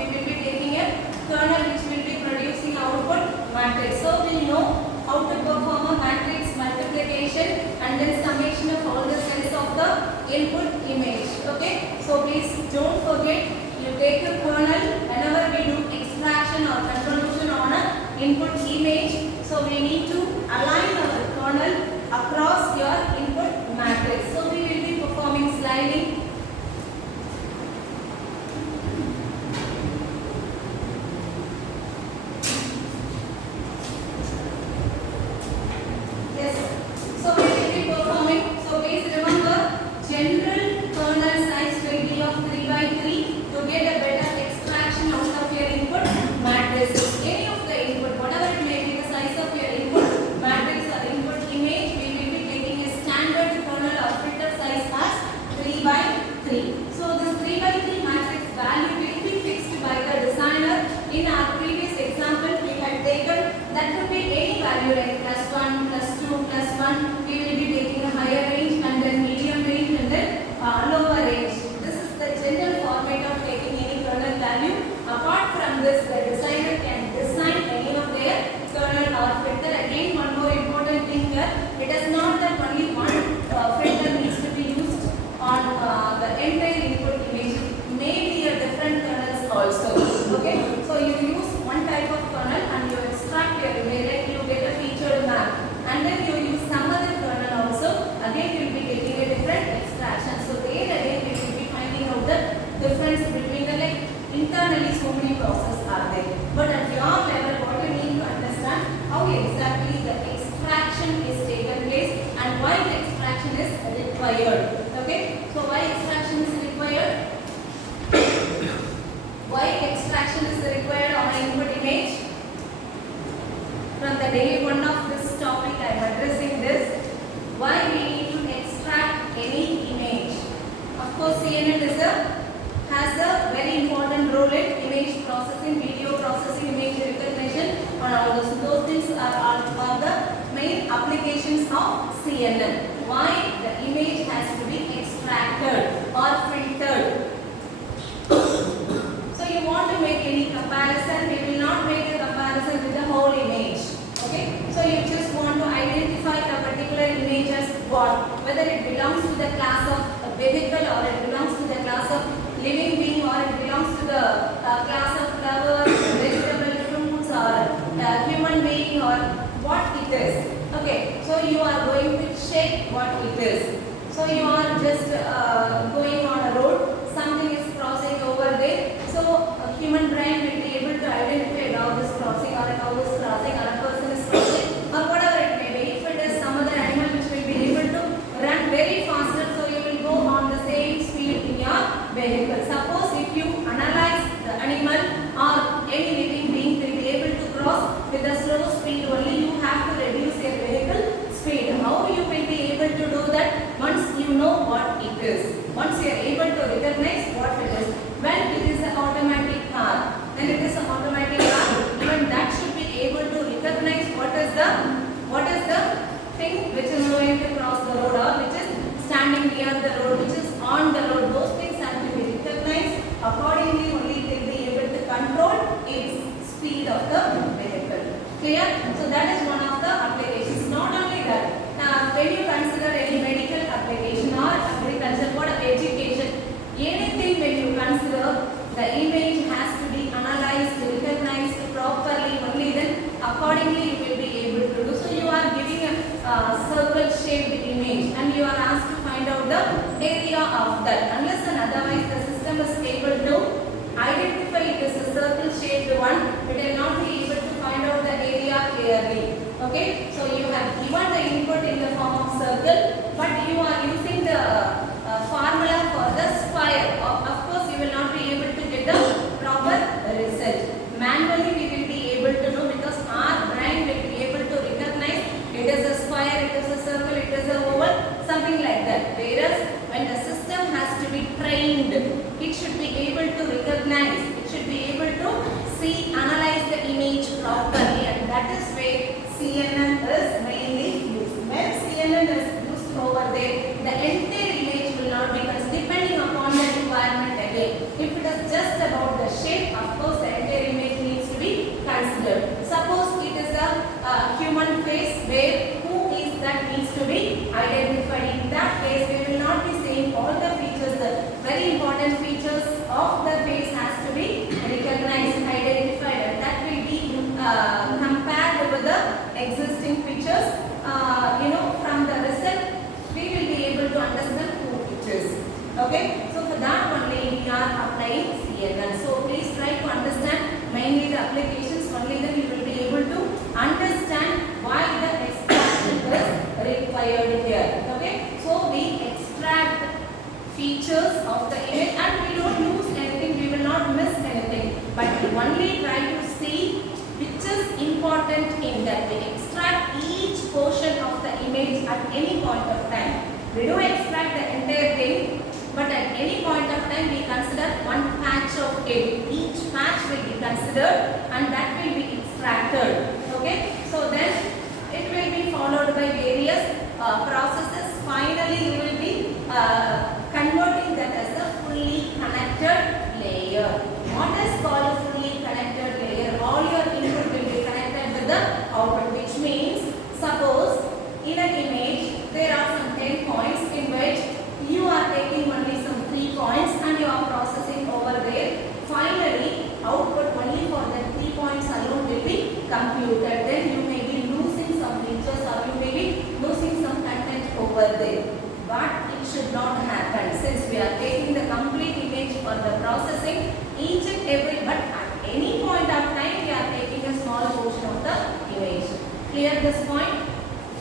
we will be taking a kernel which will be producing output matrix. So we know how to perform a matrix multiplication and then summation of all the cells of the input image. Okay, so please don't forget, you take a kernel whenever we do extraction or convolution on a input image. So we need to align our kernel across your input matrix. So we will be performing sliding. Yes. So we will be performing. So please remember, general kernel size will be of 3 by 3 to get a better extraction out of your input matrices. Any of the input, whatever it may be the size of your input matrix or input image, we will be taking a standard kernel or filter size as 3 by 3. So this 3 by 3 matrix value will be fixed by the designer. In our previous example, we had taken that could be any value like +1, +2, +1. We will be taking a higher range and then medium range and then lower range. This is the general format of taking any kernel value. Apart from this, the designer can design any of their kernel or filter. Again, one more important thing here, it is not that only one filter needs to be used on the entire input image. Maybe a different kernels also. Okay, so you use one type of kernel and you extract your image, like you get a featured map, and then you use some other kernel also. Again, you will be taking a different extraction. So there again we will be finding out the difference between the, like, internally so many processes are there. But at your level, what you need to understand how exactly the extraction is taken place and why the extraction is required. Okay, so why extraction is required? Why extraction is required on an input image? From the day one of this topic, I am addressing this. Why we need to extract any image? Of course, CNN has a very important role in image processing, video processing, image recognition, and all those. Those things are the main applications of CNN. Why the image has to be extracted or filtered? So you want to make any comparison, we will not make a comparison with the whole image. Okay, so you just want to identify a particular image as what, whether it belongs to the class of a vehicle or it belongs to the class of living being or it belongs to the class of flowers, vegetable, fruits or human being or what it is. Okay, so you are going to check what it is. So you are just going on a road, something is crossing over there. So a human brain will be able to identify a dog is crossing or a cow is crossing or a person is crossing or whatever it may be. If it is some other animal which will be able to run very faster, so you will go on the same speed in your vehicle. Suppose if you analyze the animal or any living being will be able to cross with a slow speed only, you have to reduce your vehicle speed. How you will be able to do that? Once you know what it is. Once you are able to recognize what it is. When it is an automatic car, then it is an automatic car, even that should be able to recognize what is the thing which is going to cross the road or which is standing near the road, which is on the road. Those things have to be recognized. Accordingly, only it will be able to control its speed of the vehicle. Clear? So that is one of the applications. Not only that, now when you consider any medical application or agriculture, what education, anything when you consider, the image has to be analyzed, recognized properly, only then accordingly you will be able to do. So you are giving a circle shaped image and you are asked to find out the area of that. Unless and otherwise the system is able to identify it as a circle shaped one, it will not be able to find out the area clearly. Okay, so you have given the input in the form of circle, but you are using the formula for the square. Of course, you will not be able to get the proper result. Manually, we will be able to know because our brain will be able to recognize it is a square, it is a circle, it is a oval, something like that. Whereas, when the system has to be trained, it should be able to recognize, it should be able to see, analyze the image properly, and that is where CNN is mainly used. When CNN is used over there, the entire image We do extract the entire thing, but at any point of time we consider one patch of it. Each patch will be considered and that will be extracted. Okay, so then it will be followed by various processes. Finally you will be converting that as a fully connected layer. What is called fully connected layer? All your input will be connected with the output, which means suppose in an image there are some 10 points in which you are taking only some 3 points and you are processing over there. Finally output only for the 3 points alone will be computed. Then you may be losing some features or you may be losing some content over there. But it should not happen since we are taking the complete image for the processing each and every, but at any point of time we are taking a small portion of the image. Clear this point?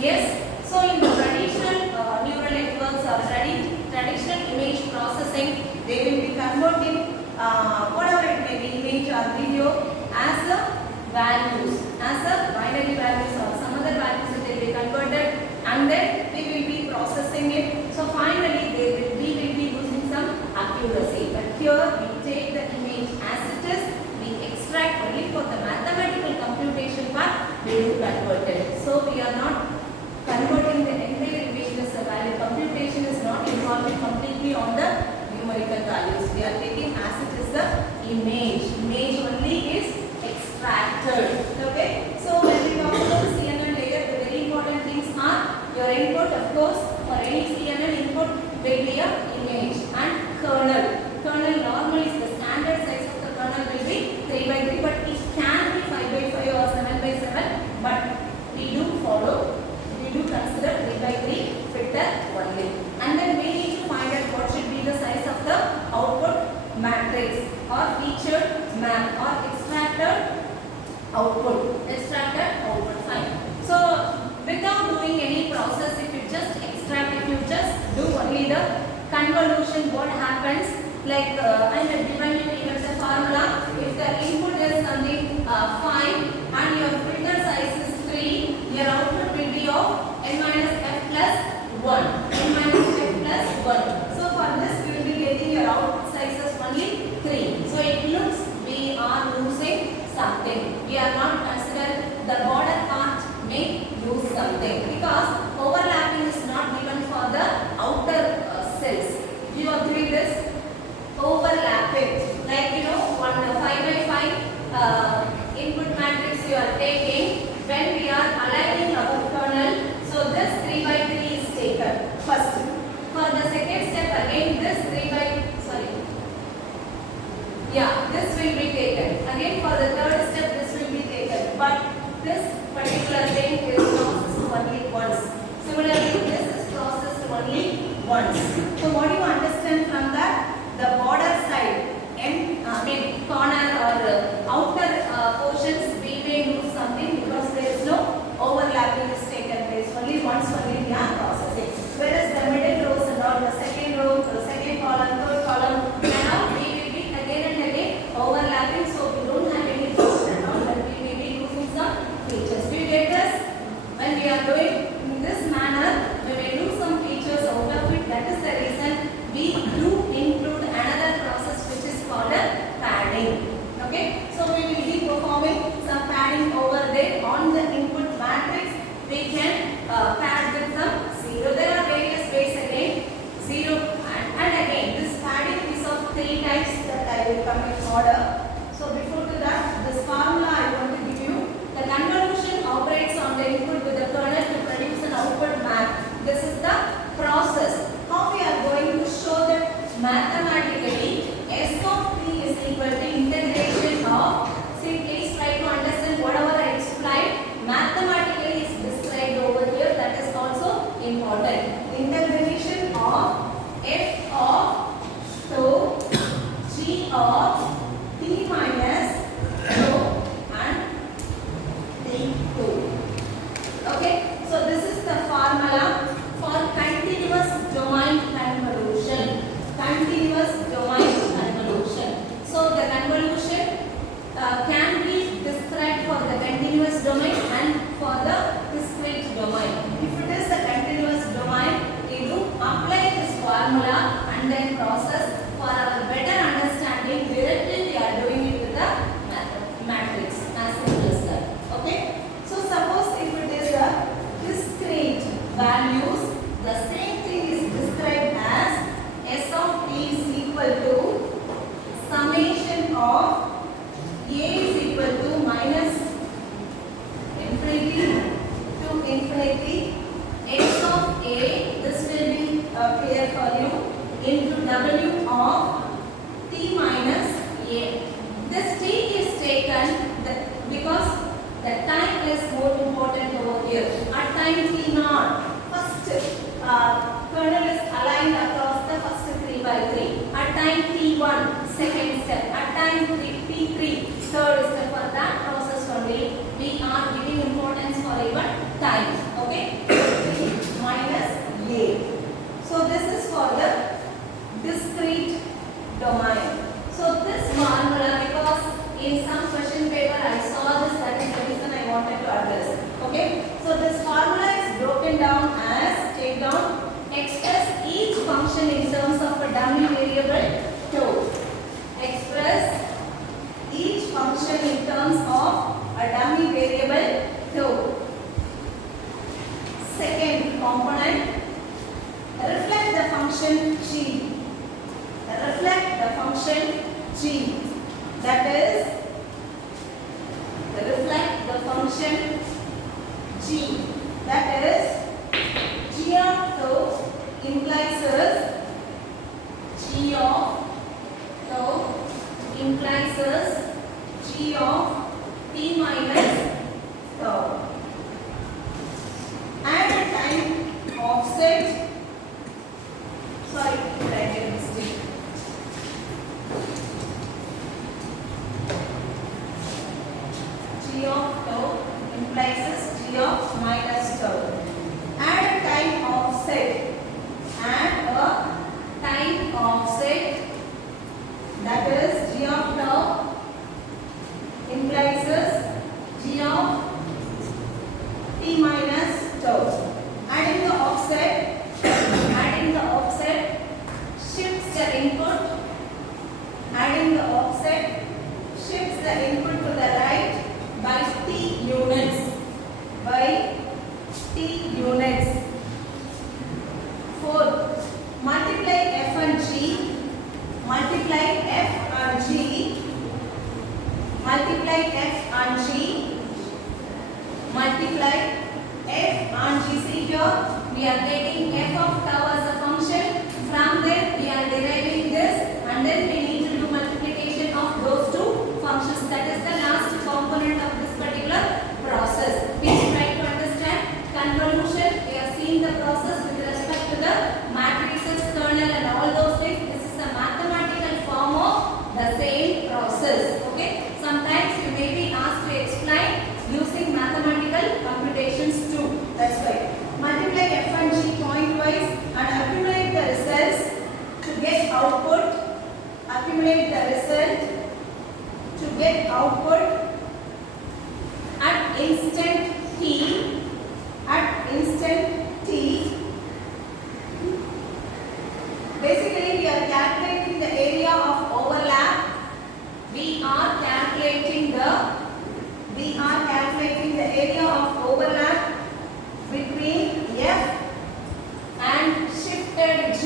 Yes. So in the traditional neural networks or traditional image processing, they will be converting whatever it may be, image or video, as a values, as a binary values or some other values that they will be converted, and then we will be processing it. So finally we will be using some accuracy. But here we take the image as it is, we extract only for the mathematical computation part, we will convert it. So we are not converting the entire image as a value. Computation is not involved completely on the numerical values. We are taking as it is the image. Image only is extracted. Okay. So when we talk about the CNN layer, the very important things are your input. Of course, for any CNN input will be a image and kernel. Kernel normally is the standard size of the kernel will be 3 by 3, but it can be 5 by 5 or 7 by 7. But we do consider 3 by 3 filter only. And then we need to find out what should be the size of the output matrix or featured map or extracted output. Fine. So without doing any process, if you just extract, if you just do only the convolution, what happens? Like I have given you even the formula. If the input is something 5 and your filter size is 3, your output will be of n minus f plus 1. N minus f plus 1. So for this we will be getting your output size as only 3. So it looks we are losing something. We are not considered the border part may lose something because overlapping is not given for the outer cells. Do you agree this? Overlapping, like one 5 by 5 input matrix you are taking, when we are aligning our kernel, so this 3 by 3 is taken first. For the second step again this 3 by this will be taken. Again for the third step this will be taken. But this particular thing is processed only once. Similarly this is processed only once. So what do you understand from that? The border side, corner or outer portions, we may lose something because there is no overlapping is taken place. Only once only we are processing. Whereas the middle rows and all, the second row, the second column, third column, now we will be again and again The time is more important over here. At time T naught, first kernel is aligned across the first 3 by 3. At time T1, second step. At time T3, third step. For that process only, we are giving importance for even time. Okay? T minus A. So this is for the discrete domain. So this formula, because in some question paper I saw this, that is the reason I wanted to address. Okay? So this formula is broken down as, take down, express each function in terms of a dummy variable tau. Express each function in terms of a dummy variable tau. Second component, reflect the function g. Reflect the function g. That is, reflect the function g. That is, g of tau implies as g of tau implies as g of t minus tau. Add a time offset. Sorry, I did a mistake. G of tau implies as g of minus tau. Add a time offset. Add a time offset. That is g of tau implies as g of t minus tau. Adding the offset shifts the input. Adding the offset shifts the input to the right by t units. Fourth, multiply f and g. Multiply f and g. Multiply f and g. Multiply f and g. See here, we are taking f of tau as a function. From there, we are deriving this, and then we need to do multiplication of those two functions. That is the last component of this particular process. Please try to understand convolution. We are seeing the process with respect to the matrices, kernel, and all those things. This is the mathematical form of the same process. Okay. Sometimes you may be asked to explain using mathematical computations too. That's why. Multiply f and g pointwise and accumulate the results to get output. Accumulate the result to get output at instant t. At instant t. Basically, we are calculating the area of overlap. We are calculating the area of overlap between f and shifted g.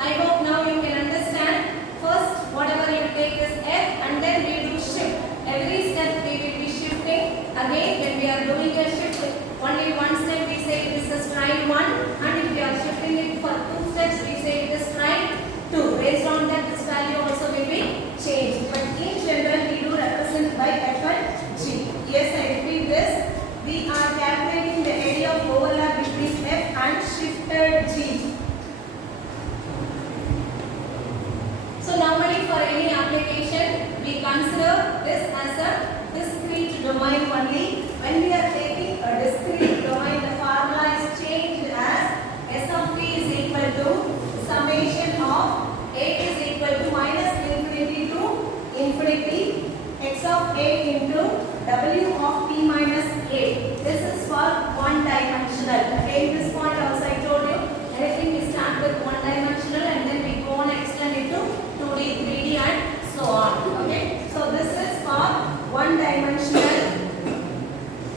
I hope now you can understand. First, whatever you take is f, and then we do shift. Every step we will be shifting. Again, when we are doing a shift, only one step we say it is a stride 1, and if we are shifting it for 2 steps, we say it is stride 2. Based on that, this value also will be changed. But in general, we do represent by f and g. Yes, I repeat this. We are calculating the area of overlap between f and shifted g. So normally for any application, we consider this as a discrete domain only. When we are taking a discrete domain, the formula is changed as s of t is equal to summation of a is equal to minus infinity to infinity x of a into w of t minus a. This is for one dimensional. Again, this point also I told you, everything we start with one dimensional and then we go on and extend it to 2D, 3D and so on. Okay. So this is for one dimensional.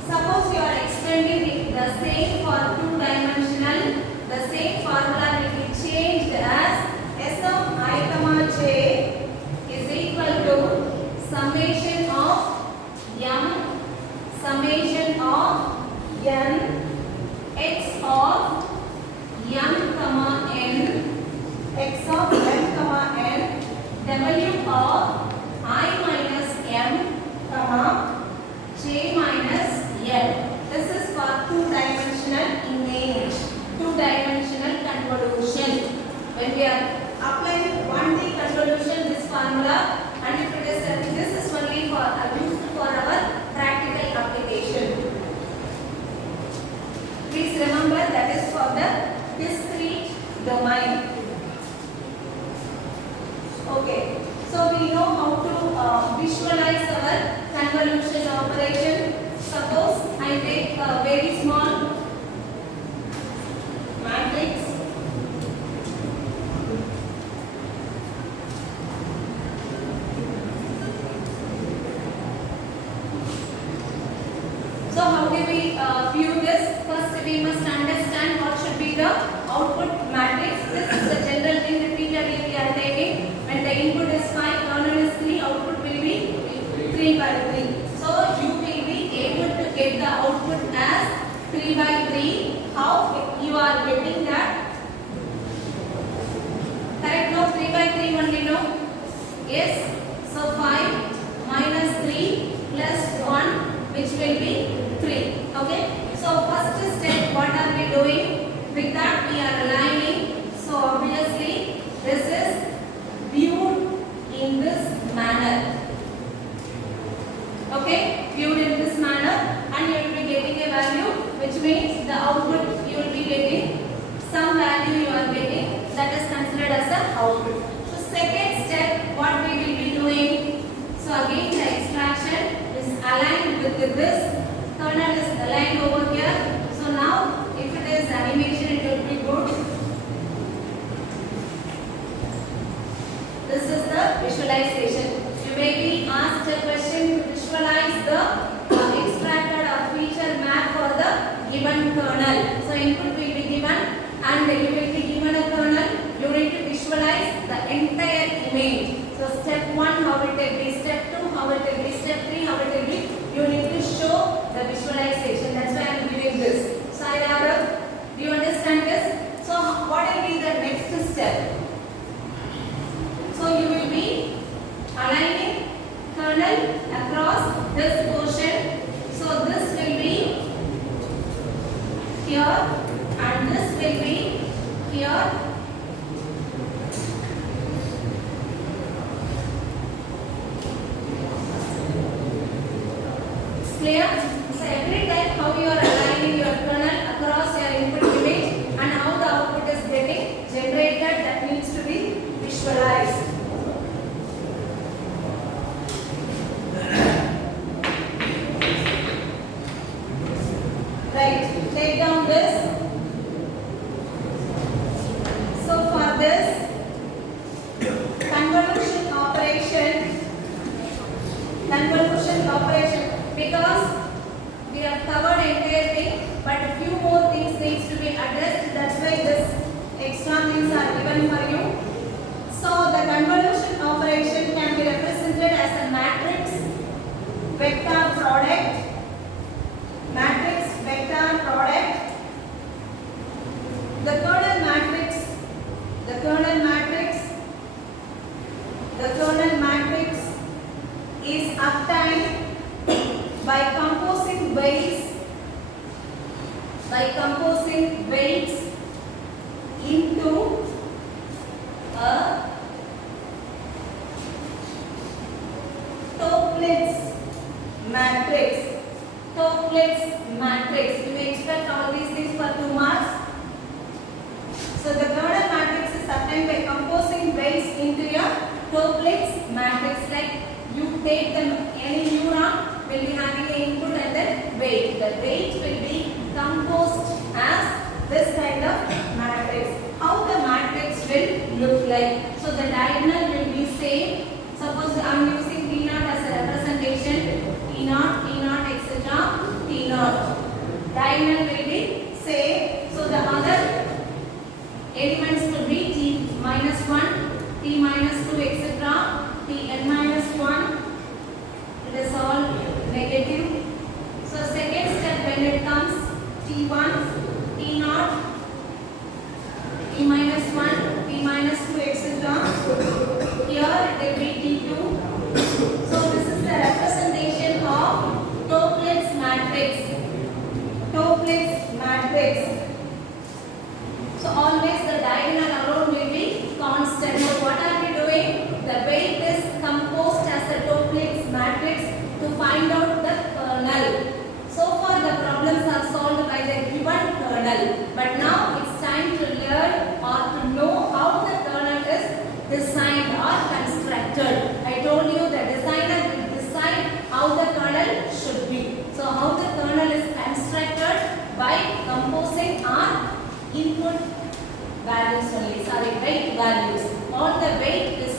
Suppose you are extending it the same for 2 dimensional. The same formula will be changed as s of I comma j is equal to summation of m n x of m comma n x of m comma n w of I minus m comma j minus convolution operation. Suppose I take a very small matrix. So how do we view this? First we must understand what should be the output matrix. This is the general thing repeatedly we are taking. When the input is 5, kernel is 3, output will be 3 by 3. So you will be able to get the output as 3 by 3. How you are getting that? Correct? No, 3 by 3 only, no? Yes. So 5 minus 3 plus 1, which will be 3. Okay. So first step, what are we doing? With that we are aligning. So obviously this is viewed in this manner. Okay, viewed in this manner, and you will be getting a value, which means the output you will be getting some value you are getting, that is considered as the output. So second step, what we will be doing? So again the extraction is aligned with this. Kernel is aligned over here. So now if it is animation, it will be good. This is the visualization. You may be asked a question to visualize the extracted or feature map for the given kernel. So input will be given and you will be given a kernel. You need to visualize the entire image. So step 1 how it will be, step 2 how it will be, step 3 how it will be. You need to show the visualization. That's why I am giving this. So do you understand this? So what will be the next step? So you will be aligning kernel across this portion. So this will be here and this will be here. It's clear? So every time how you are aligning your kernel across your input image and how the output is getting generated, that needs to be visualized. Right, take down this. So for this convolution operation, because we have covered entire thing, but a few more things needs to be addressed. That's why this extra things are given for you. So the convolution operation can be represented as a matrix vector product. Matrix vector product. The kernel matrix is obtained by composing weights into a Toeplitz matrix. You may expect all these things for 2 marks. So the kernel matrix is obtained by composing weights into your Toeplitz matrix. Like you take them, any neuron will be having an input and then weight. The weight will be composed as this kind of matrix. How the matrix will look like? So the diagonal will be same. Suppose I am using T0 as a representation. T0, etc. T0. Diagonal will be same. So the other elements will be T minus 1, T minus 2, etc. Tn minus 1. It is all negative. So second step, when it comes T1, T0, T minus 1, T minus 2, etc. Here it will be T2. So this is the representation of Toeplitz matrix. So always the diagonal alone will be constant. So what are we doing? The weight is composed as a Toeplitz matrix to find out the kernel. So far the problems are solved by the given kernel. But now it's time to learn or to know how the kernel is designed or constructed. values only. Sorry, weight values. All the weight is,